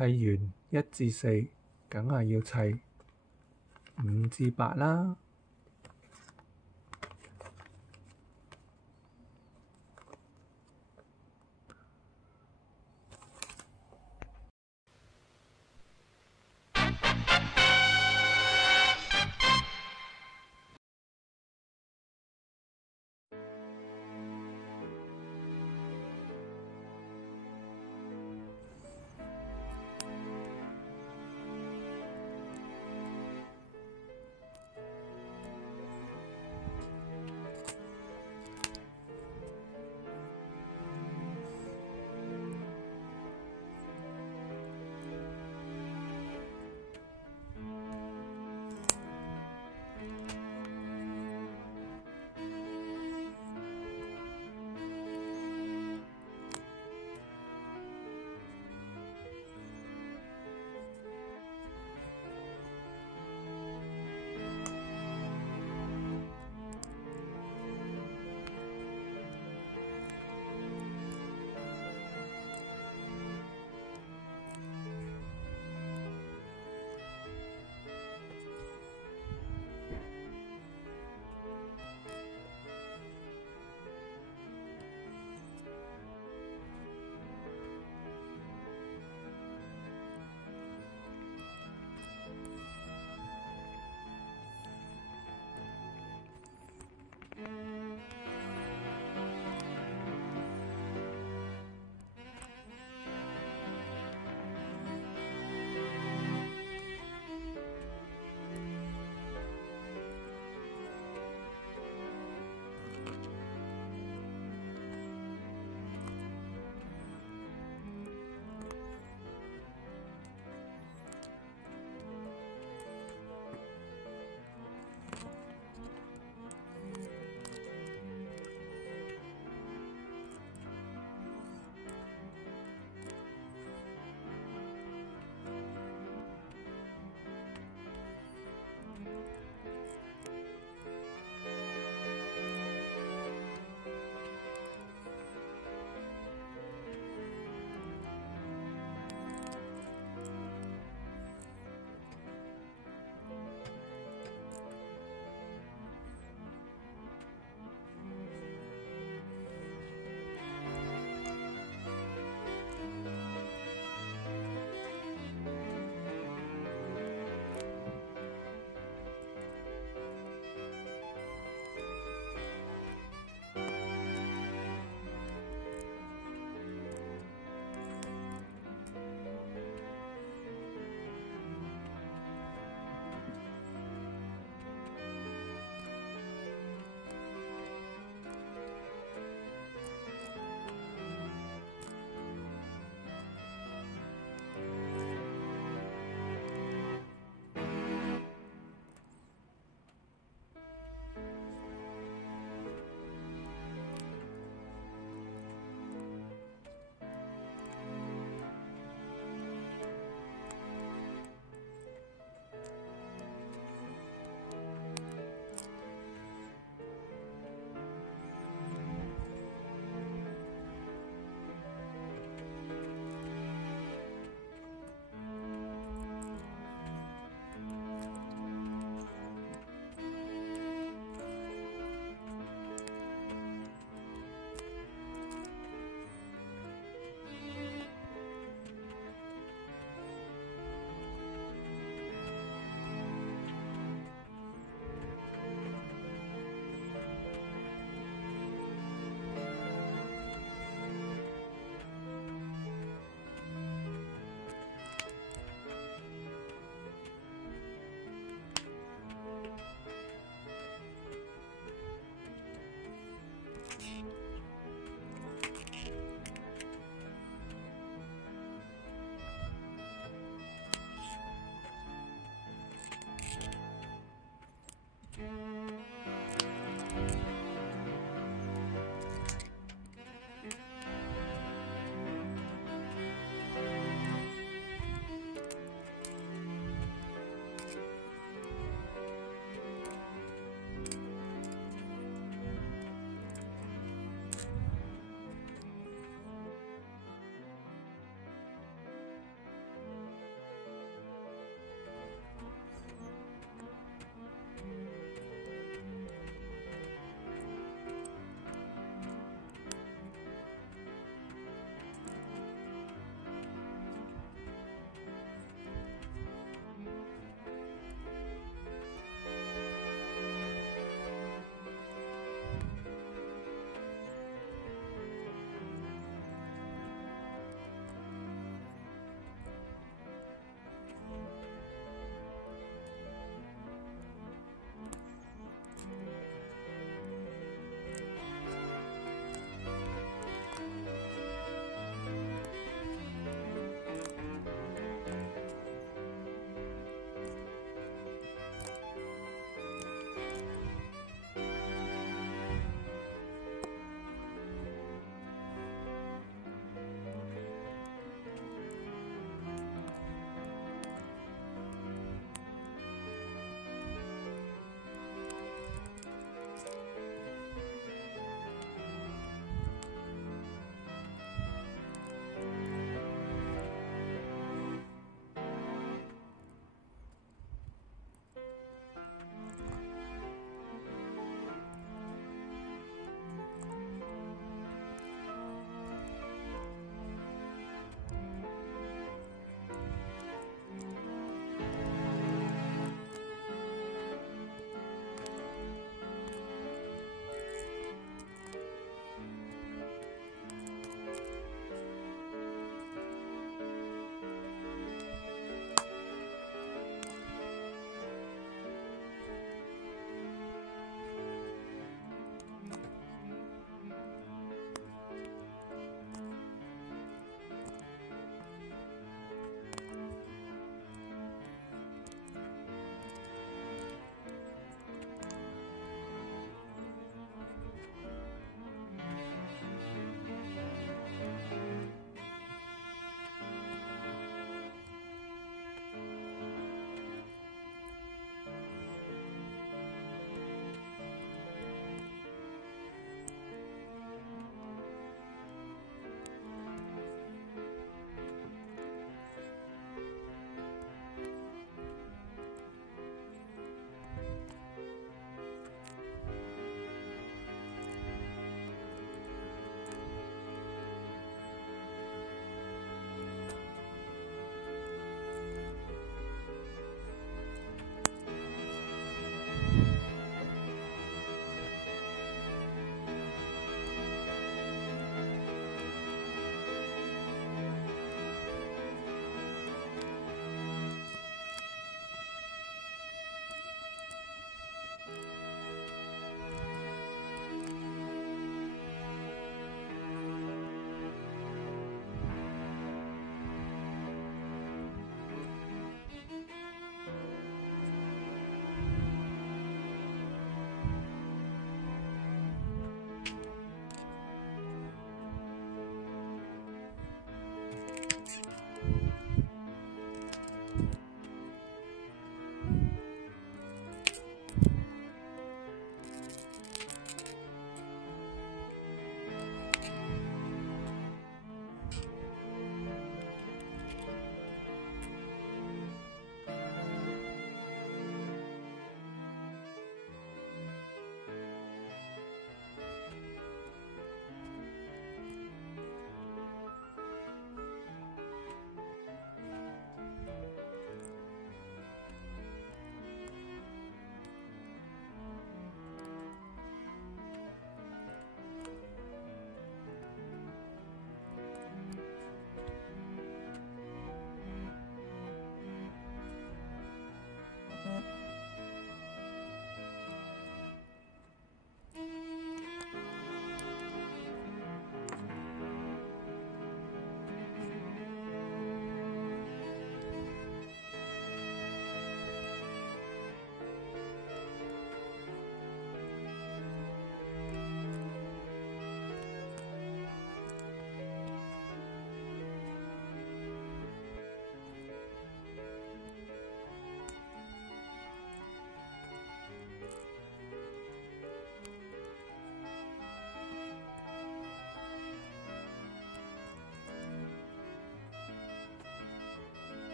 砌完1至4，梗係要砌5至8啦。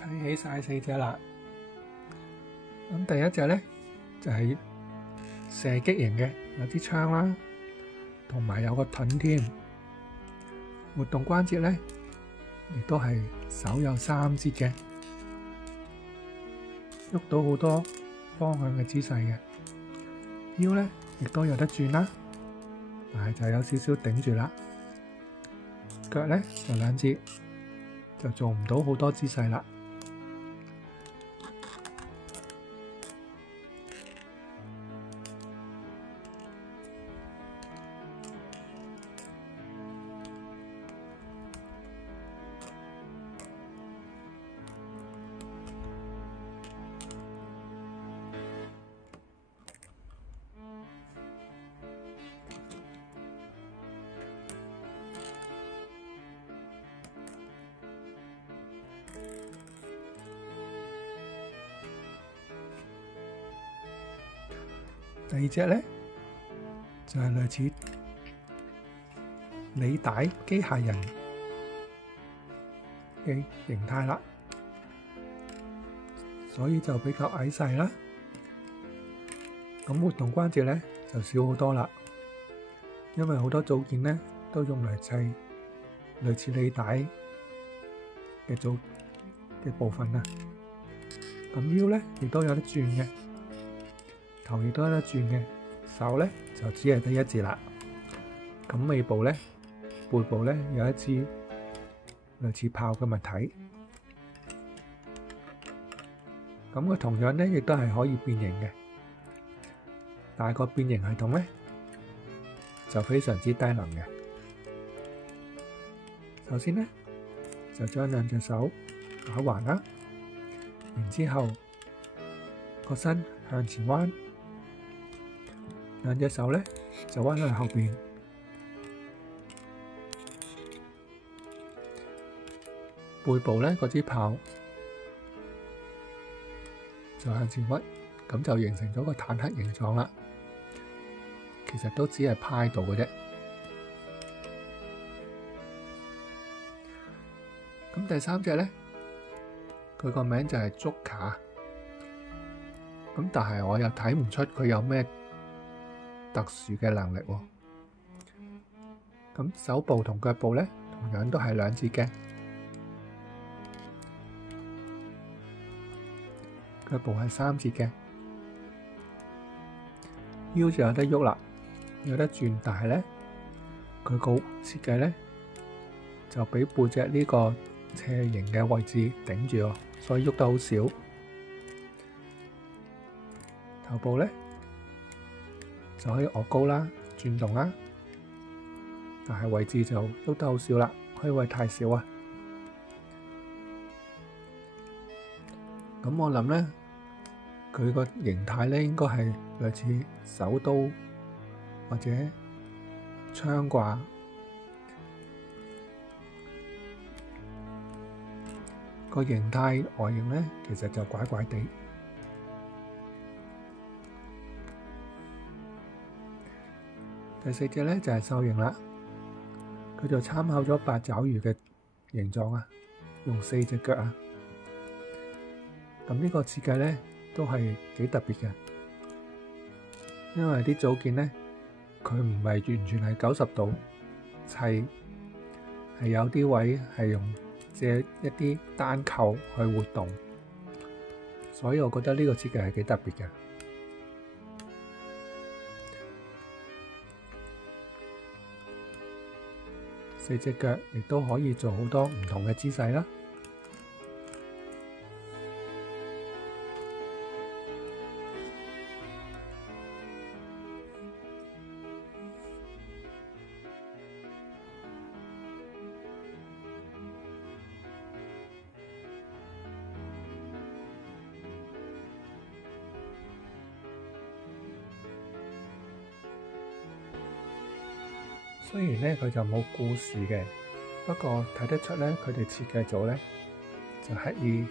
砌起晒4隻啦。咁第一隻咧就係射擊型嘅，有支槍啦，同埋有個盾添。活動關節咧亦都係手有3節嘅，喐到好多方向嘅姿勢嘅。腰咧亦都有得轉啦，但係就有少少頂住啦。腳咧就2節，就做唔到好多姿勢啦。第二隻咧就係類似履帶機械人嘅形態啦，所以就比較矮細啦。咁活動關節咧就少好多啦，因為好多組件咧都用嚟砌類似履帶嘅部分啊。咁腰咧亦都有得轉嘅。頭亦都有得轉嘅，手咧就只係得1節啦。咁尾部咧、背部咧有一支類似炮嘅物體。咁佢同樣咧亦都係可以變形嘅，但係個變形系統咧就非常之低能嘅。首先咧就將2隻手打橫啦，然之後個身向前彎。2隻手咧就彎去後邊，背部咧嗰支炮就向前屈，咁就形成咗個坦克形狀啦。其實都只係趴喺度嘅啫。咁第3隻咧，佢個名就係竹卡。咁但係我又睇唔出佢有咩特殊嘅能力喎。咁手部同腳部咧，同樣都係2節嘅。腳部係3節嘅，腰就有得喐啦，有得轉，但係咧佢個設計咧就俾背脊呢個斜形嘅位置頂住喎，所以喐得好少。頭部咧就可以臥高啦、轉動啦，但係位置就喐得好少啦，虛位太少啊。咁我諗咧，佢個形態咧應該係類似手刀或者槍掛，個形態外形咧其實就怪怪地。第4隻咧就係獸形啦，佢就參考咗八爪魚嘅形狀啊，用4隻腳啊。咁呢個設計咧都係幾特別嘅，因為啲組件咧佢唔係完全係90度砌，係有啲位係用借一啲單扣去活動，所以我覺得呢個設計係幾特別嘅。4隻腳亦都可以做好多唔同嘅姿勢啦。雖然咧佢就冇故事嘅，不過睇得出咧佢哋設計組咧就刻意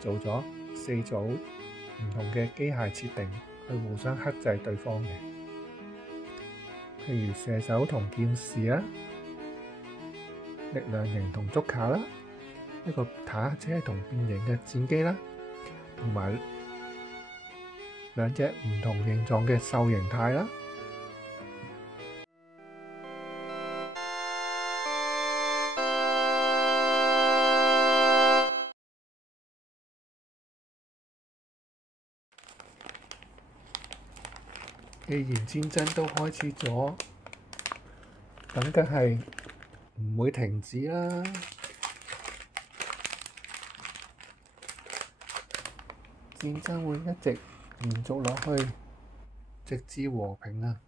做咗4組唔同嘅機械設定，去互相克制對方嘅。譬如射手同劍士啦，力量型同竹卡啦，一個坦克車同變形嘅戰機啦，同埋兩隻唔同形狀嘅獸形態啦。既然戰爭都開始咗，咁梗係唔會停止啦。戰爭會一直延續落去，直至和平啊！